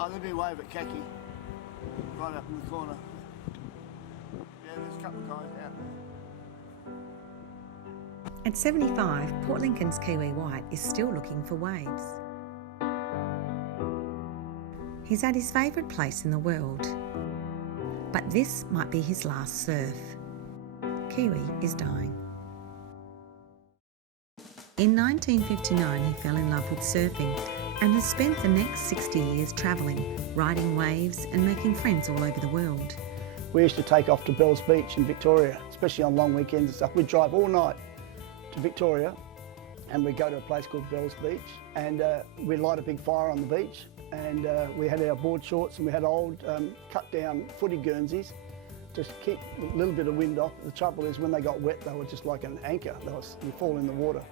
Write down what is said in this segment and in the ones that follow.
Oh, there'll be a wave at Khaki, right up in the corner. Yeah, there's a couple of guys out there. At 75, Port Lincoln's Kiwi White is still looking for waves. He's at his favourite place in the world, but this might be his last surf. Kiwi is dying. In 1959, he fell in love with surfing and has spent the next 60 years travelling, riding waves and making friends all over the world. We used to take off to Bells Beach in Victoria, especially on long weekends and stuff. We'd drive all night to Victoria and we'd go to a place called Bells Beach and we'd light a big fire on the beach and we had our board shorts and we had old cut down footy guernseys just to keep a little bit of wind off. The trouble is when they got wet they were just like an anchor, you fall in the water.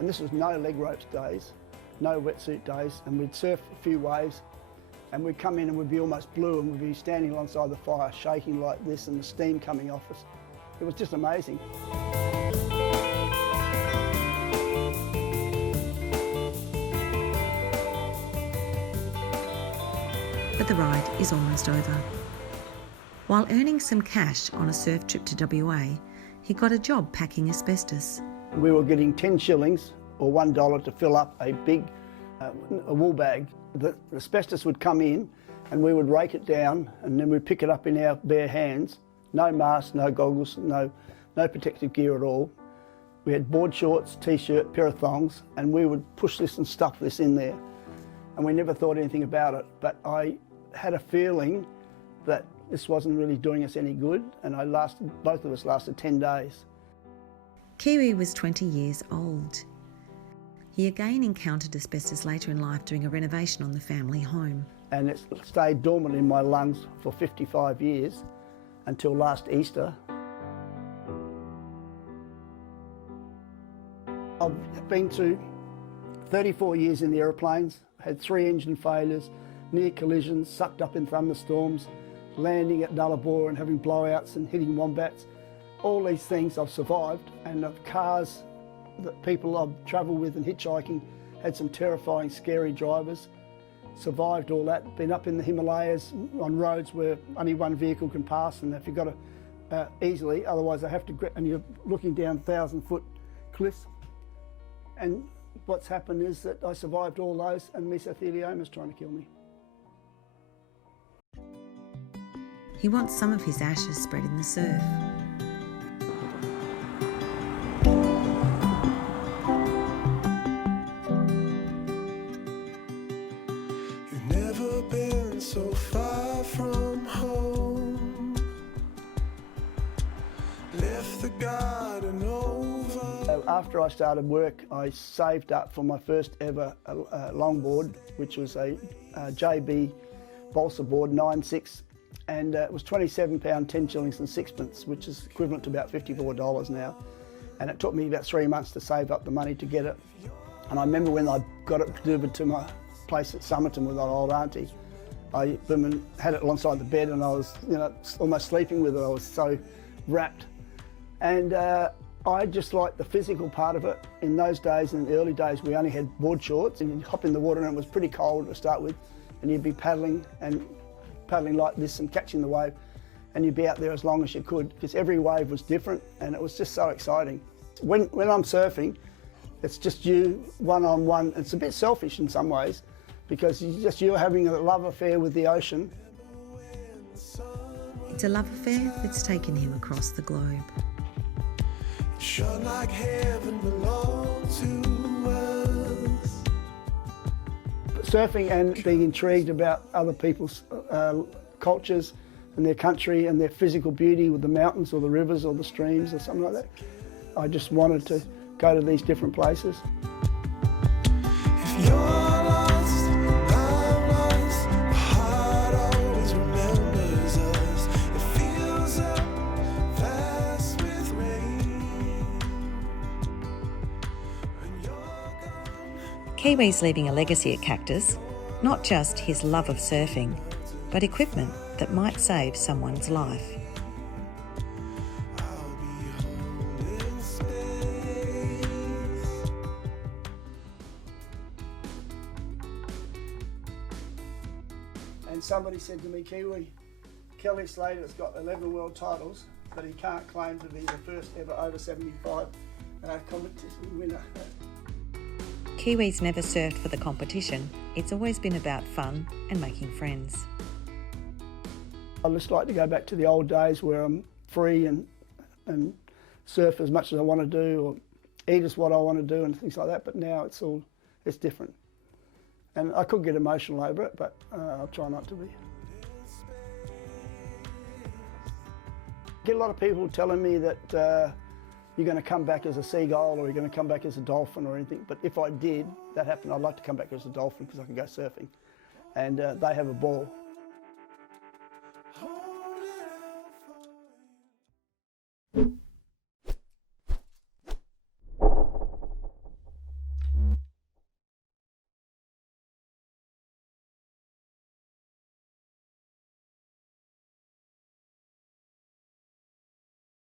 And this was no leg ropes days, no wetsuit days, and we'd surf a few waves and we'd come in and we'd be almost blue and we'd be standing alongside the fire shaking like this and the steam coming off us. It was just amazing. But the ride is almost over. While earning some cash on a surf trip to WA, he got a job packing asbestos. We were getting 10 shillings or $1 to fill up a big a wool bag. The asbestos would come in and we would rake it down and then we'd pick it up in our bare hands. No mask, no goggles, no protective gear at all. We had board shorts, t-shirt, pair of thongs, and we would push this and stuff this in there. And we never thought anything about it, but I had a feeling that this wasn't really doing us any good, and both of us lasted 10 days. Kiwi was 20 years old. He again encountered asbestos later in life doing a renovation on the family home. And it stayed dormant in my lungs for 55 years until last Easter. I've been to 34 years in the aeroplanes, had 3 engine failures, near collisions, sucked up in thunderstorms, landing at Nullarbor and having blowouts and hitting wombats. All these things I've survived, and of cars that people I've travelled with and hitchhiking, had some terrifying, scary drivers. Survived all that, been up in the Himalayas on roads where only one vehicle can pass and if you've got to easily, otherwise they have to, and you're looking down 1,000-foot cliffs. And what's happened is that I survived all those and mesothelioma is trying to kill me. He wants some of his ashes spread in the surf. You've never been so far from home. Left the garden over. After I started work, I saved up for my first ever longboard, which was a JB balsa board 9.6. And it was £27, 10 shillings and sixpence, which is equivalent to about $54 now. And it took me about 3 months to save up the money to get it. And I remember when I got it delivered to my place at Somerton with my old auntie, I had it alongside the bed and I was, almost sleeping with it. I was so wrapped. And I just liked the physical part of it. In those days, in the early days, we only had board shorts and you'd hop in the water and it was pretty cold to start with. And you'd be paddling like this and catching the wave, and you'd be out there as long as you could because every wave was different and it was just so exciting. When I'm surfing, it's just you one-on-one. It's a bit selfish in some ways because you're having a love affair with the ocean. It's a love affair that's taken him across the globe. Shone like heaven belonged to us. Surfing and being intrigued about other people's cultures and their country and their physical beauty with the mountains or the rivers or the streams or something like that. I just wanted to go to these different places. If you're lost, I'm lost. My heart always remembers us. It fills up fast with rain. When you're gone. Kiwi's leaving a legacy at Cactus, not just his love of surfing, but equipment that might save someone's life. And somebody said to me, Kiwi, Kelly Slater's got 11 world titles, but he can't claim to be the first ever over 75 competition winner. Kiwi's never surfed for the competition. It's always been about fun and making friends. I just like to go back to the old days where I'm free and surf as much as I want to do, or eat as what I want to do and things like that. But now it's different. And I could get emotional over it, but I'll try not to be. I get a lot of people telling me that you're going to come back as a seagull or you're going to come back as a dolphin or anything. But if I did, that happened, I'd like to come back as a dolphin because I can go surfing. And they have a ball.